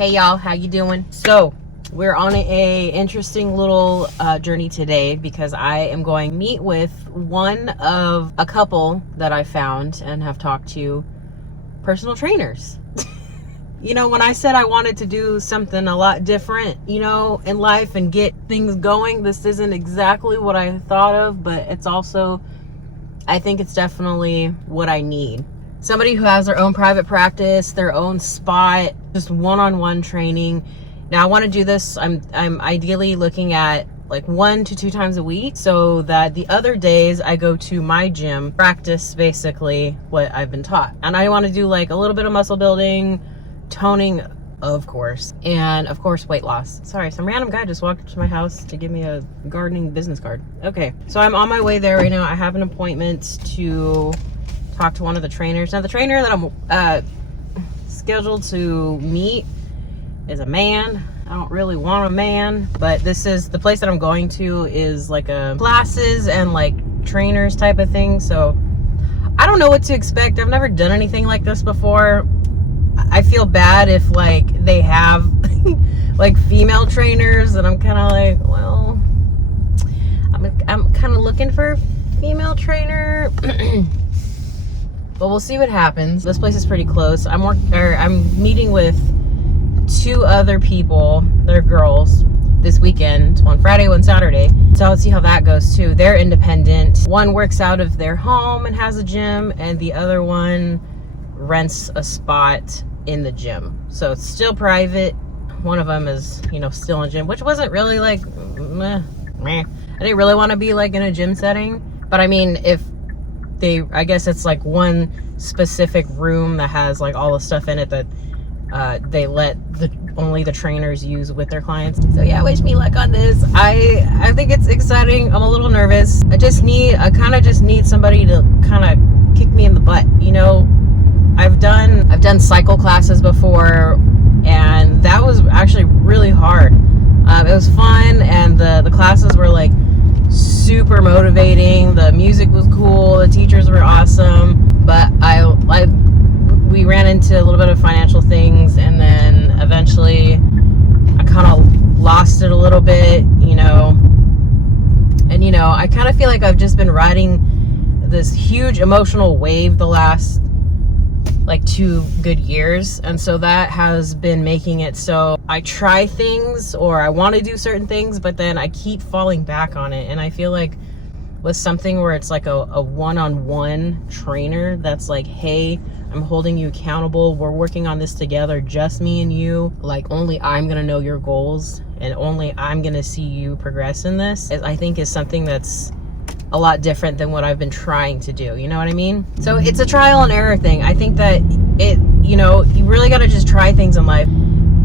Hey y'all, how you doing? So we're on a interesting little journey today because I am going to meet with one of a couple that I found and have talked to, personal trainers. You know, when I said I wanted to do something a lot different, you know, in life and get things going, this isn't exactly what I thought of, but it's also, I think it's definitely what I need. Somebody who has their own private practice, their own spot, just one-on-one training. Now I want to do this, I'm ideally looking at like 1 to 2 times a week so that the other days I go to my gym, practice basically what I've been taught. And I want to do like a little bit of muscle building, toning, of course, and of course weight loss. Sorry, some random guy just walked up to my house to give me a gardening business card. Okay, so I'm on my way there right now. I have an appointment to talk to one of the trainers. Now the trainer that I'm scheduled to meet is a man. I don't really want a man, but this is the place that I'm going to is like a classes and like trainers type of thing. So I don't know what to expect. I've never done anything like this before. I feel bad if like they have like female trainers and I'm kind of like, well, I'm kind of looking for a female trainer. But we'll see what happens. This place is pretty close. I'm meeting with 2 other people. They're girls this weekend, one Friday, one Saturday. So I'll see how that goes too. They're independent. One works out of their home and has a gym, and the other one rents a spot in the gym. So it's still private. One of them is, you know, still in gym, which wasn't really like, meh. I didn't really want to be like in a gym setting. But I mean, if I guess it's like one specific room that has like all the stuff in it that they let only the trainers use with their clients. So yeah, wish me luck on this. I think it's exciting. I'm a little nervous. I kind of just need somebody to kind of kick me in the butt. You know, I've done cycle classes before, and that was actually really hard. It was fun, and the classes were like super motivating. The music was cool, the teachers were awesome, but we ran into a little bit of financial things, and then eventually I kind of lost it a little bit, you know. And you know, I kind of feel like I've just been riding this huge emotional wave the last like 2 good years, and so that has been making it so I try things or I want to do certain things, but then I keep falling back on it. And I feel like with something where it's like a one-on-one trainer that's like, hey, I'm holding you accountable, we're working on this together, just me and you, like only I'm gonna know your goals and only I'm gonna see you progress in this, I think is something that's a lot different than what I've been trying to do, you know what I mean? So it's a trial and error thing. I think that you know, you really got to just try things in life.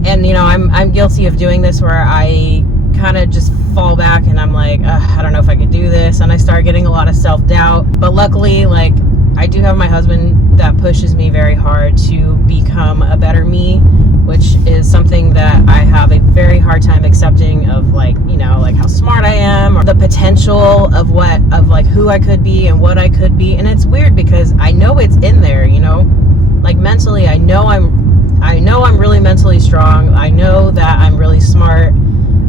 And you know, I'm guilty of doing this where I kind of just fall back and I'm like, I don't know if I could do this, and I start getting a lot of self-doubt. But luckily, like, I do have my husband that pushes me very hard to become a better me, which is something that I have a very hard time accepting, of like, you know, like how smart I am or the potential of like who I could be and what I could be. And it's weird because I know it's in there, you know, like mentally, I know I'm really mentally strong. I know that I'm really smart.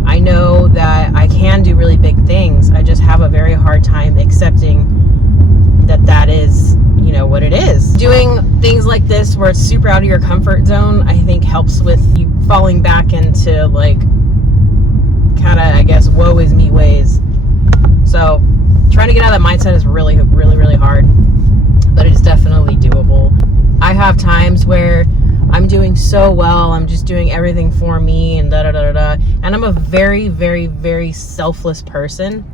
I know that I can do really big things. I just have a very hard time accepting that is, you know, what it is. Doing things like this where it's super out of your comfort zone, I think helps with you falling back into like kind of, I guess, woe is me ways. So trying to get out of that mindset is really, really, really hard, but it's definitely doable. I have times where I'm doing so well, I'm just doing everything for me and and I'm a very, very, very selfless person.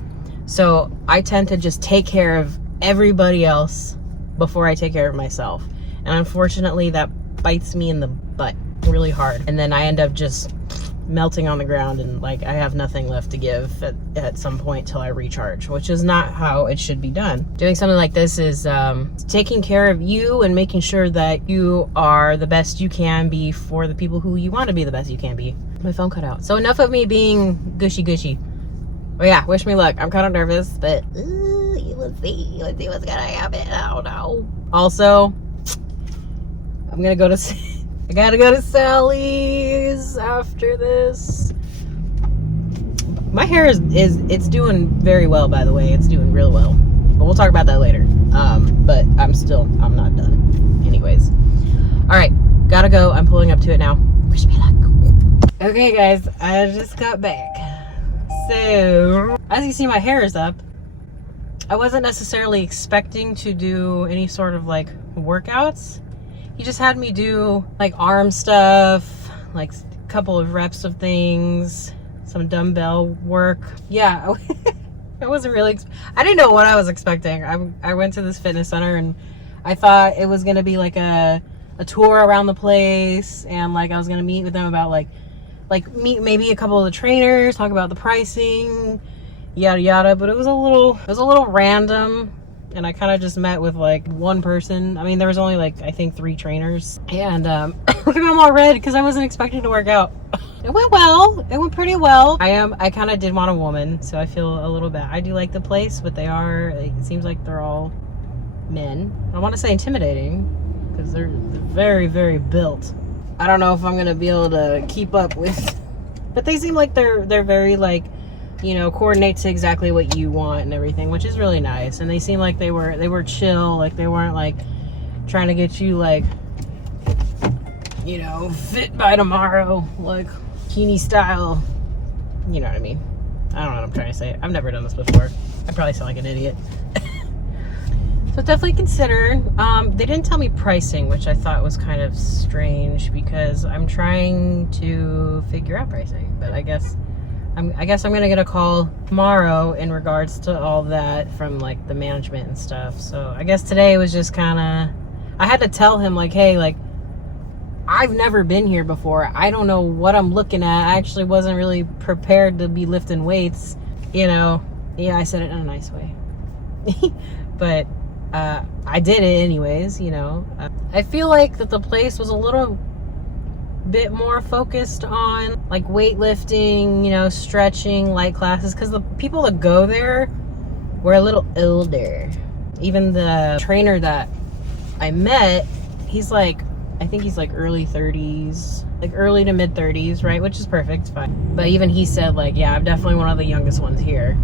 So I tend to just take care of everybody else before I take care of myself. And unfortunately that bites me in the butt really hard. And then I end up just melting on the ground and like I have nothing left to give at some point till I recharge, which is not how it should be done. Doing something like this is taking care of you and making sure that you are the best you can be for the people who you want to be the best you can be. My phone cut out. So enough of me being gushy. Oh yeah, wish me luck. I'm kind of nervous, but let's see what's gonna happen. I don't know. Also, I gotta go to Sally's. after this. My hair is it's doing very well, by the way. It's doing real well. But we'll talk about that later. But I'm not done. Anyways. Alright, gotta go. I'm pulling up to it now. Wish me luck. Okay guys, I just got back. So, as you see, my hair is up. I wasn't necessarily expecting to do any sort of like workouts. He just had me do like arm stuff, like a couple of reps of things, some dumbbell work. Yeah, I wasn't really, I didn't know what I was expecting. I went to this fitness center and I thought it was gonna be like a tour around the place, and like I was gonna meet with them about like meet maybe a couple of the trainers, talk about the pricing, yada yada. But it was a little random, and I kind of just met with like one person. I mean, there was only like I think 3 trainers, and look at me, I'm all red because I wasn't expecting to work out. It went well. It went pretty well. I kind of did want a woman, so I feel a little bad. I do like the place, but it seems like they're all men. I want to say intimidating because they're very, very built. I don't know if I'm gonna be able to keep up with, but they seem like they're very like, you know, coordinate to exactly what you want and everything, which is really nice. And they seem like they were chill, like they weren't like trying to get you like, you know, fit by tomorrow, like bikini style. You know what I mean? I don't know what I'm trying to say. I've never done this before. I probably sound like an idiot. So definitely consider. They didn't tell me pricing, which I thought was kind of strange because I'm trying to figure out pricing. But I guess I'm gonna get a call tomorrow in regards to all that from like the management and stuff. So I guess today was just kind of, I had to tell him like, hey, like I've never been here before. I don't know what I'm looking at. I actually wasn't really prepared to be lifting weights, you know. Yeah, I said it in a nice way. But I did it anyways, you know. I feel like that the place was a little bit more focused on like weightlifting, you know, stretching, light classes, because the people that go there were a little older. Even the trainer that I met, he's like, I think he's like early 30s, like early to mid 30s, right? Which is perfect, fine. But even he said like, yeah, I'm definitely one of the youngest ones here.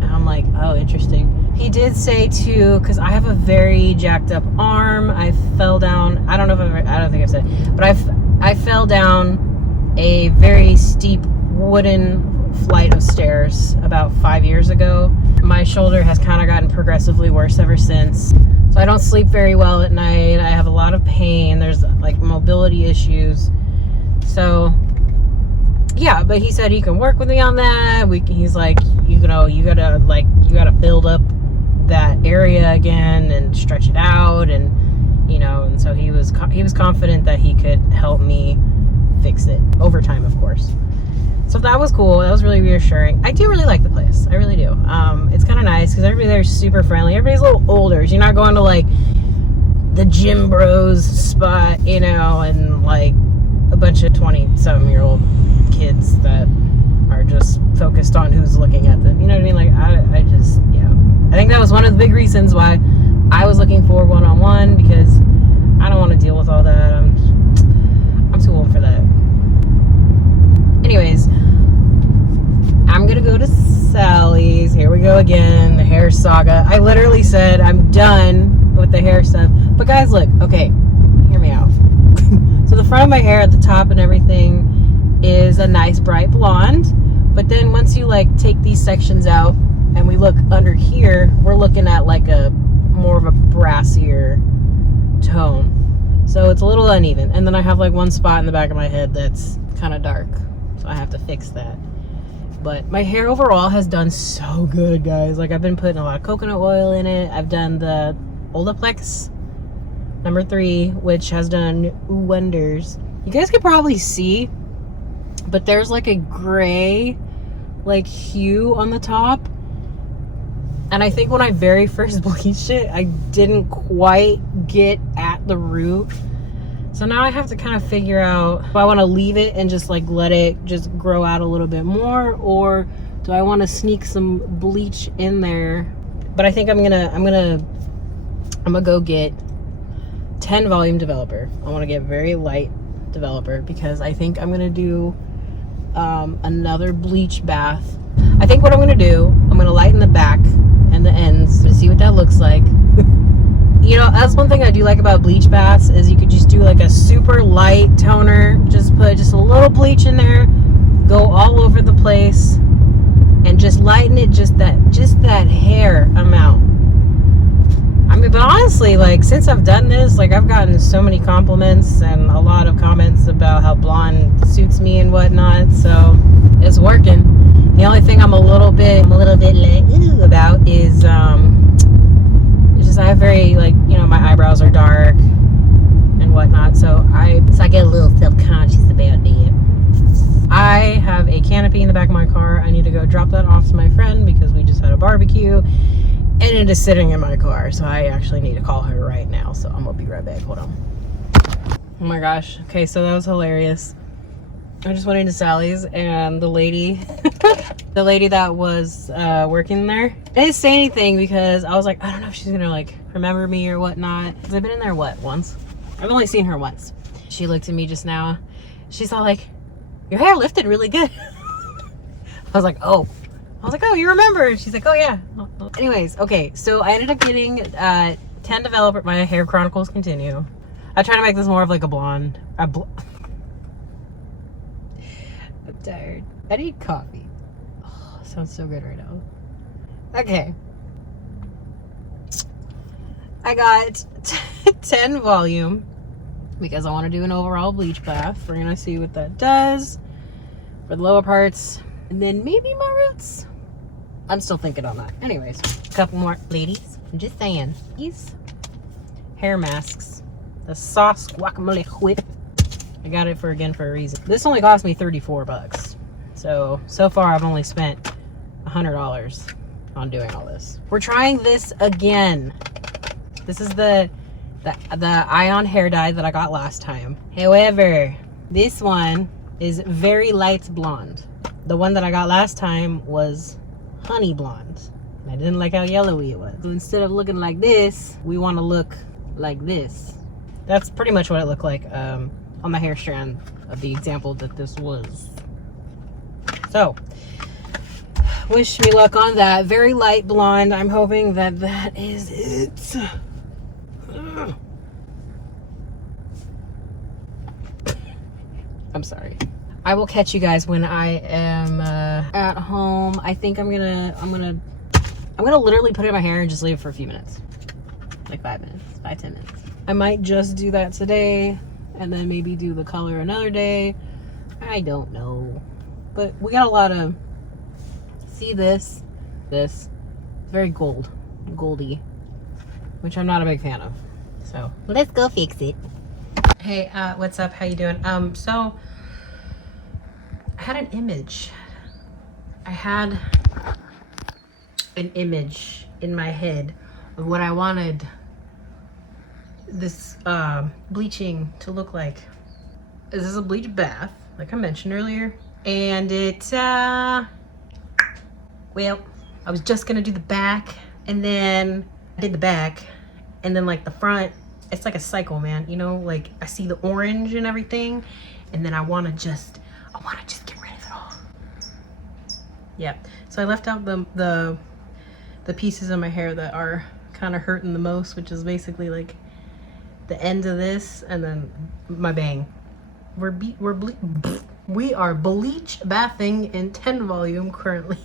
And I'm like, oh, interesting. He did say too, because I have a very jacked up arm. I fell down. I don't know if I don't think I've said it, but I fell down a very steep wooden flight of stairs about 5 years ago. My shoulder has kind of gotten progressively worse ever since. So I don't sleep very well at night. I have a lot of pain. There's like mobility issues. So yeah, but he said he can work with me on that. He's like, you know, you gotta build up that area again and stretch it out, and you know, and so he was confident that he could help me fix it over time, of course. So that was cool. That was really reassuring. I do really like the place. I really do. It's kind of nice because everybody there is super friendly. Everybody's a little older. So you're not going to like the gym bros spot, you know, and like a bunch of 20-something-year-old kids that are just focused on who's looking at them. You know what I mean? Like I just, yeah. I think that was one of the big reasons why I was looking for one-on-one, because I don't want to deal with all that. I'm too old for that. Anyways, I'm gonna go to Sally's. Here we go again, the hair saga. I literally said I'm done with the hair stuff. But guys, look, okay, hear me out. So the front of my hair at the top and everything is a nice bright blonde. But then once you like take these sections out and we look under here, we're looking at like a more of a brassier tone. So it's a little uneven. And then I have like one spot in the back of my head that's kind of dark. So I have to fix that. But my hair overall has done so good, guys. Like I've been putting a lot of coconut oil in it. I've done the Olaplex number 3, which has done wonders. You guys could probably see, but there's like a gray like hue on the top. And I think when I very first bleached it, I didn't quite get at the root. So now I have to kind of figure out if I want to leave it and just like let it just grow out a little bit more, or do I want to sneak some bleach in there. But I think I'm gonna go get 10 volume developer. I want to get very light developer because I think I'm gonna do another bleach bath. I think what I'm gonna do, I'm gonna lighten the back and the ends to see what that looks like. You know, that's one thing I do like about bleach baths is you could just do like a super light toner, just put just a little bleach in there, go all over the place, and just lighten it just that hair amount. I mean, but honestly, like, since I've done this, like, I've gotten so many compliments and a lot of comments about how blonde suits me and whatnot, so it's working. The only thing I'm a little bit like ooh about is it's just I have very, like, you know, my eyebrows are dark and whatnot, so I get a little self-conscious about it. I have a canopy in the back of my car. I need to go drop that off to my friend because we just had a barbecue and it is sitting in my car, so I actually need to call her right now, so I'm gonna be right back. Hold on. Oh my gosh. Okay, so that was hilarious. I just went into Sally's and the lady the lady that was working there, I didn't say anything because I was like, I don't know if she's gonna like remember me or whatnot, because I've been in there once. I've only seen her once. She looked at me just now. She's all like, your hair lifted really good. I was like, oh, you remember? She's like, oh yeah. Anyways, okay, so I ended up getting 10 developer. My hair chronicles continue. I try to make this more of like a blonde. I'm tired. I need coffee. Oh, sounds so good right now. Okay. I got 10 volume because I want to do an overall bleach bath. We're gonna see what that does for the lower parts, and then maybe my roots. I'm still thinking on that. Anyways, a couple more, ladies. I'm just saying. These hair masks, the Sauce Guacamole Whip. I got it for a reason. This only cost me 34 bucks. So far I've only spent $100 on doing all this. We're trying this again. This is the Ion hair dye that I got last time. However, this one is very light blonde. The one that I got last time was honey blonde. And I didn't like how yellowy it was. So instead of looking like this, we want to look like this. That's pretty much what it looked like on the hair strand of the example that this was. So, wish me luck on that. Very light blonde. I'm hoping that that is it. I'm sorry. I will catch you guys when I am at home. I think I'm gonna literally put it in my hair and just leave it for a few minutes. Like 5 minutes, 5-10 minutes. I might just do that today and then maybe do the color another day. I don't know. But we got a lot of, see this, it's very goldy, which I'm not a big fan of. So let's go fix it. Hey, what's up? How you doing? So I had an image. I had an image in my head of what I wanted this bleaching to look like. This is a bleach bath, like I mentioned earlier. And it, well, I was just gonna do the back, and then I did the back, and then like the front, it's like a cycle, man. You know, like I see the orange and everything, and then I wanna just get rid of it all. Yeah, so I left out the pieces of my hair that are kind of hurting the most, which is basically like the end of this, and then my bang. We are bleach bathing in 10 volume currently.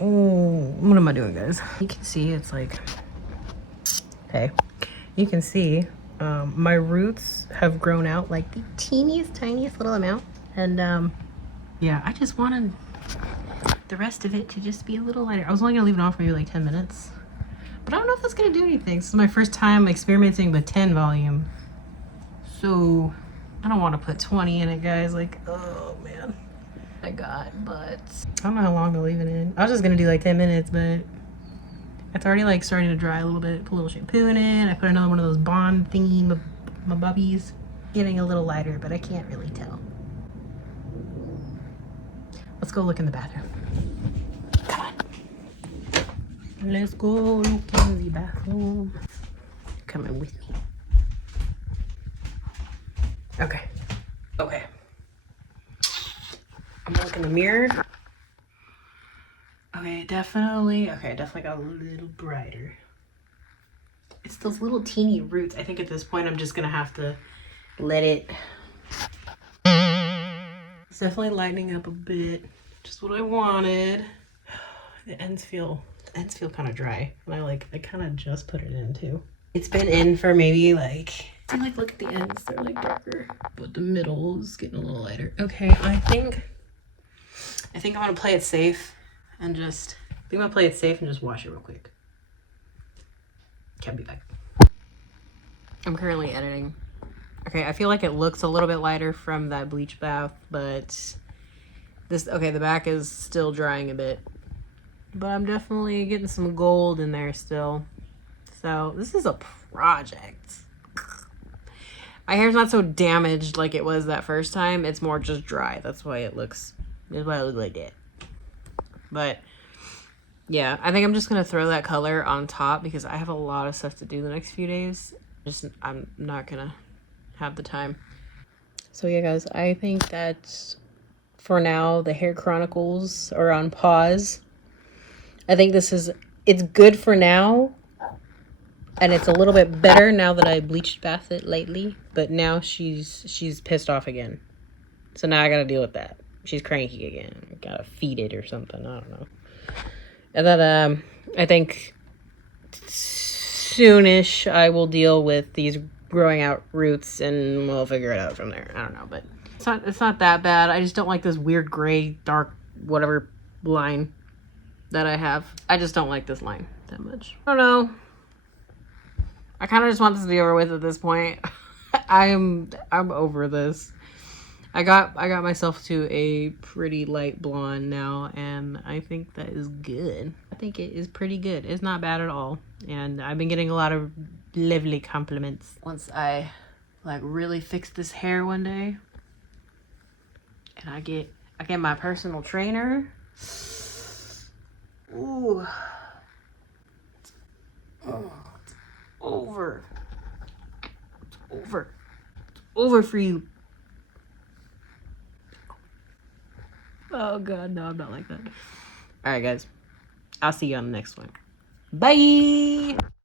Oh, what am I doing, guys? You can see it's like, okay, you can see my roots have grown out like the tiniest little amount, and yeah, I just wanted the rest of it to just be a little lighter. I was only gonna leave it on for maybe like 10 minutes, but I don't know if that's gonna do anything. This is my first time experimenting with 10 volume, so I don't want to put 20 in it, guys. Like, oh man, I got, but I don't know how long to leave it in. I was just gonna do like 10 minutes, but it's already like starting to dry a little bit. Put a little shampoo in it. I put another one of those Bond thingy, my bubbies. Getting a little lighter, but I can't really tell. Let's go look in the bathroom. Come on. Let's go look in the bathroom. Coming with me. Okay. Okay. I'm gonna look in the mirror. Okay, definitely got a little brighter. It's those little teeny roots. I think at this point I'm just gonna have to let it. It's definitely lightening up a bit. Just what I wanted. The ends feel kind of dry. And I kind of just put it in too. It's been in for maybe like, see, like look at the ends, they're like darker, but the middle is getting a little lighter. Okay, I think I'm gonna play it safe and just wash it real quick. Can't be back. I'm currently editing. Okay, I feel like it looks a little bit lighter from that bleach bath, but the back is still drying a bit. But I'm definitely getting some gold in there still. So this is a project. My hair's not so damaged like it was that first time. It's more just dry. That's why it looks like that. But yeah, I think I'm just gonna throw that color on top because I have a lot of stuff to do the next few days. I'm not gonna have the time. So yeah, guys, I think that for now the Hair Chronicles are on pause. I think it's good for now, and it's a little bit better now that I bleached bath it lately. But now she's pissed off again, so now I gotta deal with that. She's cranky again. I gotta feed it or something. I don't know. And then I think soonish I will deal with these growing out roots, and we'll figure it out from there. I don't know, but it's not that bad. I just don't like this weird gray dark whatever line that I have. I just don't like this line that much. I don't know. I kind of just want this to be over with at this point. I'm over this. I got myself to a pretty light blonde now, and I think that is good. I think it is pretty good. It's not bad at all, and I've been getting a lot of lovely compliments. Once I like really fix this hair one day, and I get my personal trainer. Ooh. Oh, it's over. It's over. It's over for you. Oh god, no, I'm not like that. Alright guys, I'll see you on the next one. Bye!